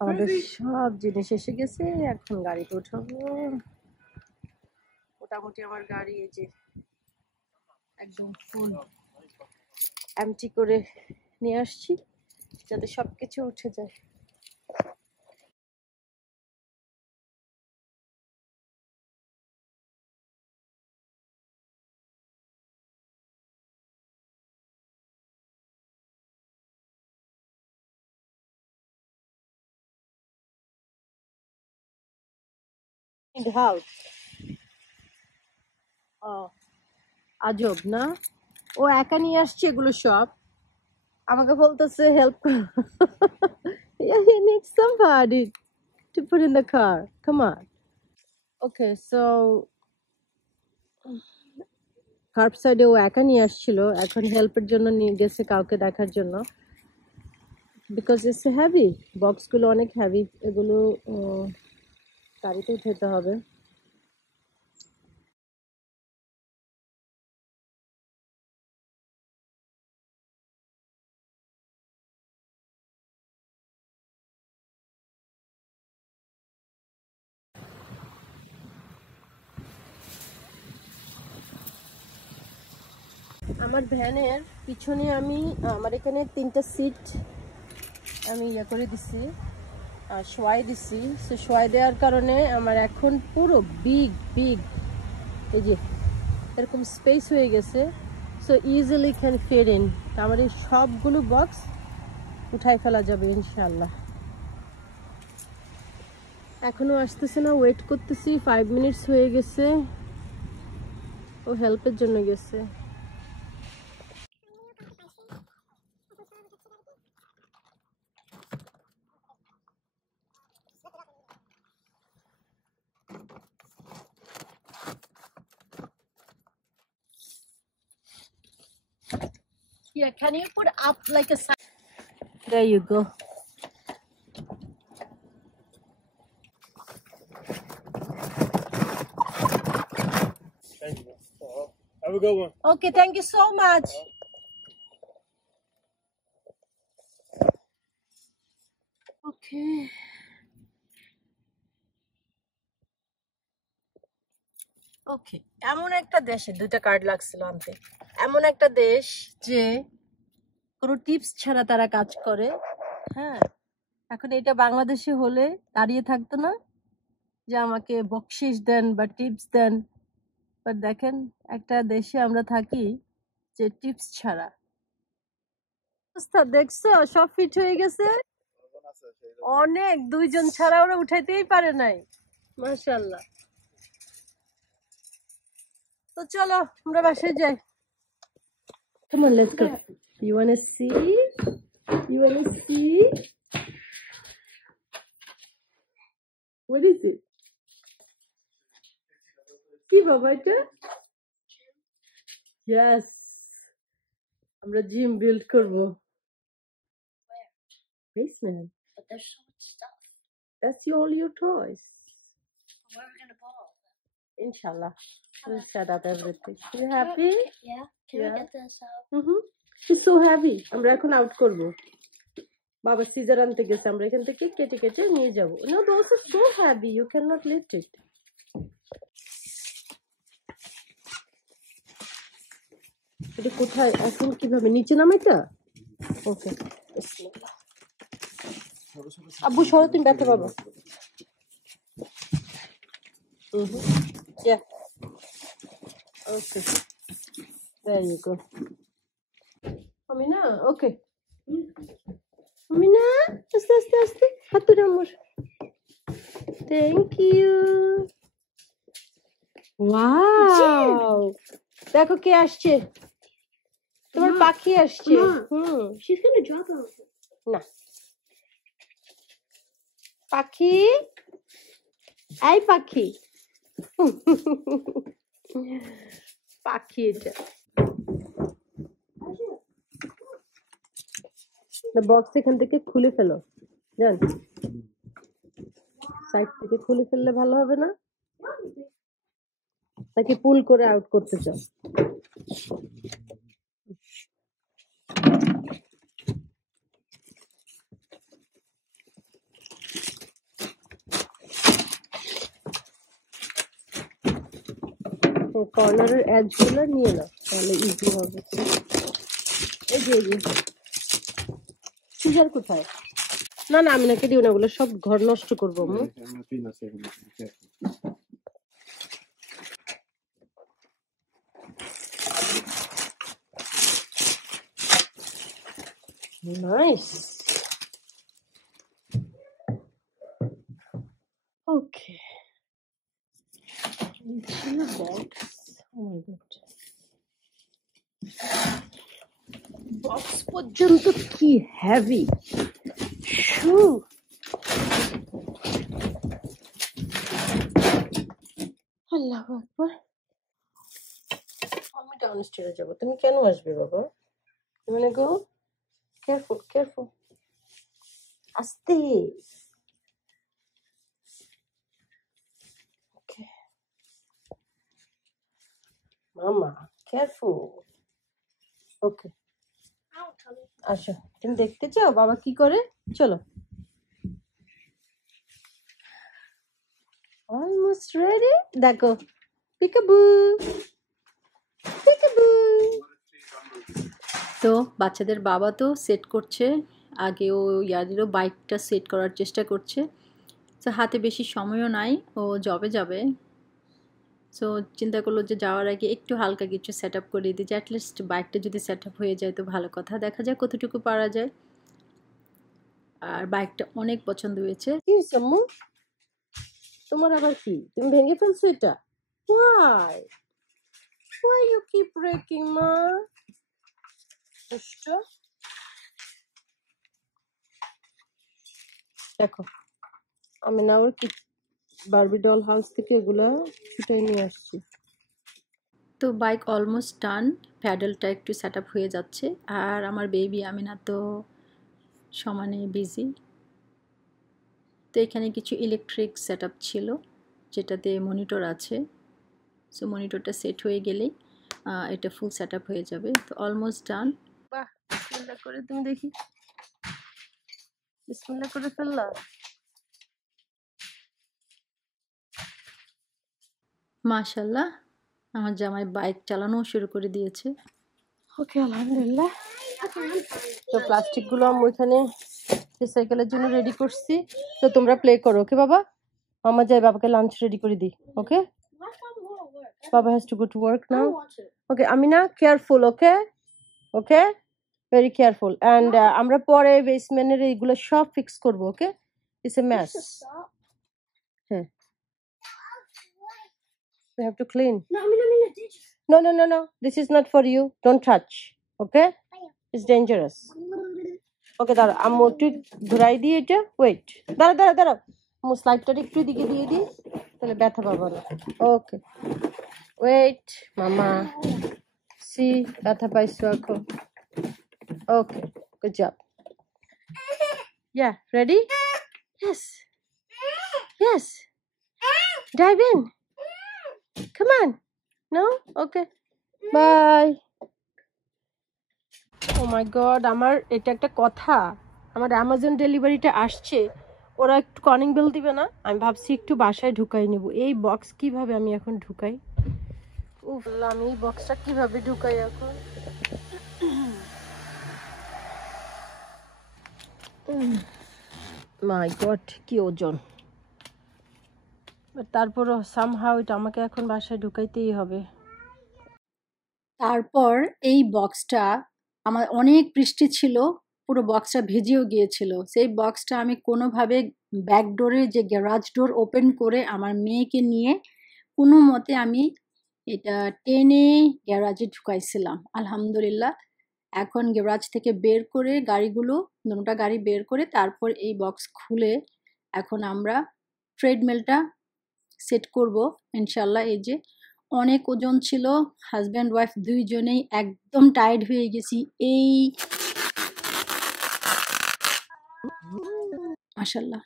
আমাদের সব জিনিস এসে গেছে, এখন গাড়িতে উঠাবো। মোটামুটি আমার গাড়ি এই যে একদম ফুল এমটি করে নিয়ে আসছি, যাতে সবকিছু উঠে যায়। হাউস আজব না, ও একা নিয়ে আসছে এগুলো সব, আমাকে বলতেছে হেল্প কর। Yeah, he needs somebody to put in the car. Come on. Okay, so carb সাইডে ও একা নিয়ে আসছিল, এখন হেল্পের জন্য নিয়ে গেছে কাউকে দেখার জন্য, বিকজ ইটস হেভি, বক্সগুলো অনেক হেভি, এগুলো গাড়িতে উঠাতে হবে। আমার ভ্যানের পিছনে আমি আমার এখানে 3টা সিট আমি ইয়ে করে দিছি, শোয়াই দিছি। সো শোয়াই দেওয়ার কারণে আমার এখন পুরো বিগ বিগ এই যে এরকম স্পেস হয়ে গেছে, so easily can fit in. আমার এই সবগুলো বক্স উঠাই ফেলা যাবে ইনশাল্লাহ। এখনো আসতেছে না, ওয়েট করতেছি, 5 মিনিটস হয়ে গেছে, ও হেল্পের জন্য গেছে। Yeah, can you put up like a sign? There you go. Thank you. Have a good one. Okay, thank you so much. Okay. ওকে, এমন একটা দেশে 2টা কার্ড লাগছিল আনতে, এমন একটা দেশ যে কোনো টিপস ছাড়া তারা কাজ করে। হ্যাঁ, এখন এটা বাংলাদেশে হলে দাঁড়িয়ে থাকতো না যে আমাকে বকশিশ দেন বা টিপস দেন, বাট দেখেন একটা দেশে আমরা থাকি যে টিপস ছাড়া। দেখছো সব ফিট হয়ে গেছে, অনেক, 2জন ছাড়া ওরা উঠাইতেই পারে নাই, মাশাআল্লাহ। তো চলো আমরা বাসায় যাই। Come on, let's go. You wanna see? You wanna see? What is it? কি বাবা এটা? Yes. আমরা জিম বিল্ড করব। Basement. But there's so much stuff. That's all your toys. Where are we gonna put all of them? Inshallah. We'll set up everything. You happy? Yeah. Can Yeah. we get this out? It's so heavy. আমরা এখন out করব। বাবা caesar আনতে গেছে, আমরা এখান থেকে কেটে কেটে নিয়ে যাব। No, those are so heavy. You cannot lift it. এটা কোথায় এখন, কিভাবে নিচে নামাইতা? ওকে, বিসমিল্লাহ। আব্বু সরো, তুমি ব্যথা পাবো। Yeah. Okay. There you go. Amina, okay. Amina, আস্তে আস্তে আস্তে, হাত ধরে আমার। Thank you. Wow. দেখো কে আসছে, তোমার পাখি আসছে। She's gonna drop it. না, পাখি, এই পাখি, পাখি এটা। বক্স এখান থেকে খুলে ফেলো, জান সাইড থেকে খুলে ফেললে ভালো হবে না, নাকি পুল করে আউট করতে চাও? কর্নারের এজ গুলো নিয়ে নাও, তাহলে ইজি হবে। এই যে সিজার কোথায়? না না, আমি নাকি দিও না, ওগুলো সব ঘর নষ্ট করবো। নাইস। ওকে, বক্স পর্যন্ত কি হেভি। আল্লাহ আকবার। আমি ডাউনস্টেয়ারে যাবো, তুমি কেন আসবে বাবা? মানে গো, কেয়ারফুল কেয়ারফুল, আস্তে। ওকে মামা, কেয়ারফুল। ওকে আসো, তুমি দেখতে চাও বাবা কি করে? চলো। Almost ready. দেখো, পিকাবু পিকাবু। তো বাচ্চাদের বাবা তো সেট করছে, আগে ও ইয়াদেরও বাইকটা সেট করার চেষ্টা করছে। তো হাতে বেশি সময়ও নাই, ও জবে যাবে। সো চিন্তা করলো যে যাওয়ার আগে একটু হালকা কিছু সেট আপ করে দিই, যে অ্যাটলিস্ট বাইকটা যদি সেট আপ হয়ে যায় তো ভালো কথা, দেখা যায় কতটুকু পারা যায়। আর বাইকটা অনেক পছন্দ হয়েছে। কি হয়েছে আম্মু? তোমার আবার কি, তুমি ভেঙে ফেলছো এটা? Why? Why you keep breaking, মা? দুষ্ট। দেখো, আমি না ওর কি বারবি ডল হাউস থেকে এগুলা ছুটাই নিয়ে আসছি। তো বাইক অলমোস্ট ডান, প্যাডেলটা একটু সেট আপ হয়ে যাচ্ছে। আর আমার বেবি আমিনা তো সমানে বিজি। তো এখানে কিছু ইলেকট্রিক সেট আপ ছিল, যেটাতে মনিটর আছে। সো মনিটরটা সেট হয়ে গেলেই এটা ফুল সেট আপ হয়ে যাবে। তো অলমোস্ট ডান। বাহ, বিসমিল্লাহ করে তুমি দেখি, বিসমিল্লাহ করে ফেললা। মাশাআল্লাহ, আমার জামাই বাইক চালানো শুরু করে দিয়েছে। ওকে আলহামদুলিল্লাহ। তো প্লাস্টিকগুলো আমি ওইখানে রিসাইকেলের জন্য রেডি করছি। তো তোমরা প্লে করো, ওকে বাবা? মামা যাই বাবাকে লাঞ্চ রেডি করে দিই। ওকে, বাবা has to go to work now. Okay Amina, careful. Okay okay, very careful. And আমরা পরে বেসমেন্টের এইগুলো সব ফিক্স করবো। ওকে, ইটস এ মেস। হ্যাঁ, we have to clean. No, no, no, no. This is not for you. Don't touch. Okay? It's dangerous. Okay, দাঁড়া, আম্মু একটু ঘুরাই দিই এটা। ওয়েট, দাঁড়া দাঁড়া দাঁড়া, আম্মু স্লাইডটা একটু দিকে দিয়ে দিই, তাহলে ব্যথা পাবো না। ওকে, ওয়েট মামা, সি ব্যথা পাইছো এখন। Okay, good job. Yeah, ready? Yes. Yes. Dive in. Come on. No? Okay. Bye. Oh my God, আমার এটা একটা কথা, আমার অ্যামাজন ডেলিভারিটা আসছে, ওরা একটু কলিং বেল দিবে না? আমি ভাবছি একটু বাসায় ঢুকাই নেব। এই বক্স কিভাবে আমি এখন ঢুকাই? উফ, আমি এই বক্সটা কিভাবে ঢুকাই এখন? মাই গড, কি ওজন! তারপরও সামহাউ এটা আমাকে এখন বাসায় ঢুকাইতেই হবে। তারপর এই বক্সটা, আমার অনেক বৃষ্টি ছিল, পুরো বক্সটা ভিজেও গিয়েছিল। সেই বক্সটা আমি কোনোভাবে ব্যাক ডোরে, যে গ্যারাজ ডোর ওপেন করে আমার মেয়েকে নিয়ে কোনো মতে আমি এটা টেনে গ্যারাজে ঢুকাইছিলাম। আলহামদুলিল্লাহ, এখন গ্যারাজ থেকে বের করে গাড়িগুলো, দুটা গাড়ি বের করে তারপর এই বক্স খুলে এখন আমরা ট্রেডমিলটা সেট করব ইনশাল্লাহ। এই যে অনেক ওজন ছিল, হাজব্যান্ড ওয়াইফ দুইজনেই একদম টায়ার্ড হয়ে গেছি। এই মাশাল্লাহ,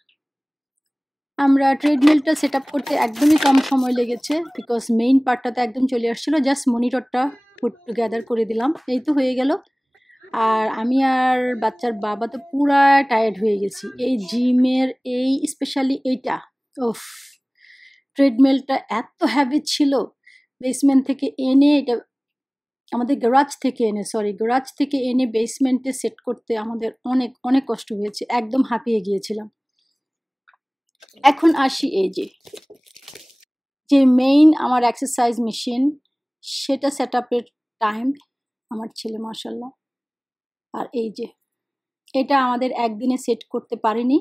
আমরা ট্রেডমিলটা সেট আপ করতে একদমই কম সময় লেগেছে, বিকজ মেইন পার্টটাতে একদম চলে আসছিল, জাস্ট মনিটরটা পুট টুগেদার করে দিলাম, এই তো হয়ে গেল। আর আমি আর বাচ্চার বাবা তো পুরা টায়ার্ড হয়ে গেছি এই জিমের, এই স্পেশালি এইটা। ওফ, ট্রেডমিলটা এত হ্যাভি ছিল, বেসমেন্ট থেকে এনে এটা আমাদের গ্যারাজ থেকে এনে বেসমেন্টে সেট করতে আমাদের অনেক অনেক কষ্ট হয়েছে, একদম হাঁপিয়ে গিয়েছিলাম। এখন আসি এই যে মেইন আমার এক্সারসাইজ মেশিন, সেটা সেট আপের টাইম আমার ছেলে মাশাল্লাহ। আর এই যে এটা আমাদের একদিনে সেট করতে পারিনি,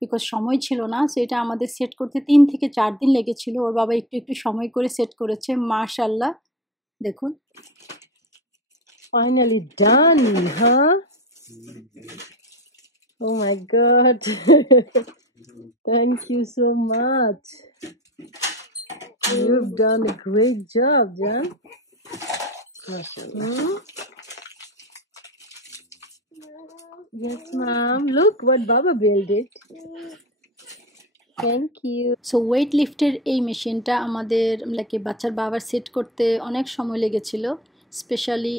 বিকজ সময় ছিল না। সো এটা আমাদের সেট করতে 3 থেকে 4 দিন লেগেছিল। ওর বাবা একটু একটু সময় করে সেট করেছে, মাশাল্লাহ। দেখুন, Finally done, huh? Oh my God. Thank you so much. You've done a great job, Jan. Hmm? Yes, ma'am. Look what Baba built it. Thank you. So weight লিফটের এই মেশিনটা আমাদের লাইক বাচ্চার বাবার সেট করতে অনেক সময় লেগেছিল। স্পেশালি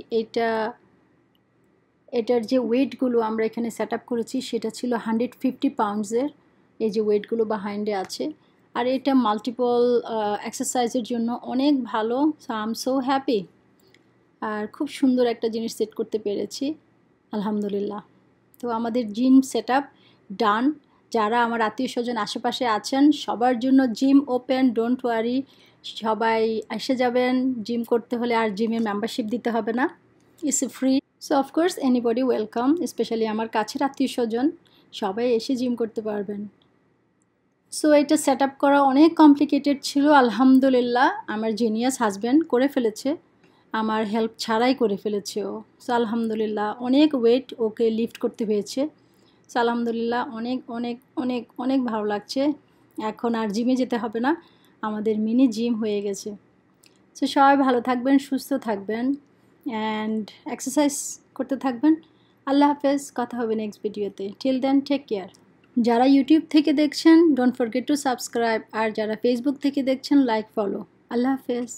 এটার যে ওয়েটগুলো আমরা এখানে সেট আপ করেছি সেটা ছিল 150 পাউন্ডসের। এই যে ওয়েটগুলো বাহাইন্ডে আছে, আর এটা মাল্টিপল এক্সারসাইজের জন্য অনেক ভালো। So I am so happy. আর খুব সুন্দর একটা জিনিস সেট করতে পেরেছি, আলহামদুলিল্লাহ। তো আমাদের জিম সেট আপ ডান। যারা আমার আত্মীয় স্বজন আশেপাশে আছেন সবার জন্য জিম ওপেন, ডোন্ট ওয়ারি। সবাই এসে যাবেন, জিম করতে হলে আর জিমের মেম্বারশিপ দিতে হবে না, it's free. So of course anybody welcome, specially আমার কাছের আত্মীয় স্বজন সবাই এসে জিম করতে পারবেন। সো এটা সেট আপ করা অনেক কমপ্লিকেটেড ছিল, আলহামদুলিল্লাহ আমার জিনিয়াস হাজব্যান্ড করে ফেলেছে, আমার হেল্প ছাড়াই করে ফেলেছে ও। সো আলহামদুলিল্লাহ অনেক ওয়েট ওকে লিফট করতে হয়েছে। সো আলহামদুলিল্লাহ অনেক অনেক অনেক অনেক ভালো লাগছে। এখন আর জিমে যেতে হবে না, আমাদের মিনি জিম হয়ে গেছে। সো সবাই ভালো থাকবেন, সুস্থ থাকবেন অ্যান্ড এক্সারসাইজ করতে থাকবেন। আল্লাহ হাফেজ, কথা হবে নেক্সট ভিডিওতে। Till then take care. যারা ইউটিউব থেকে দেখছেন ডোন্ট ফরগেট টু সাবস্ক্রাইব, আর যারা ফেসবুক থেকে দেখছেন লাইক ফলো। আল্লাহ হাফেজ।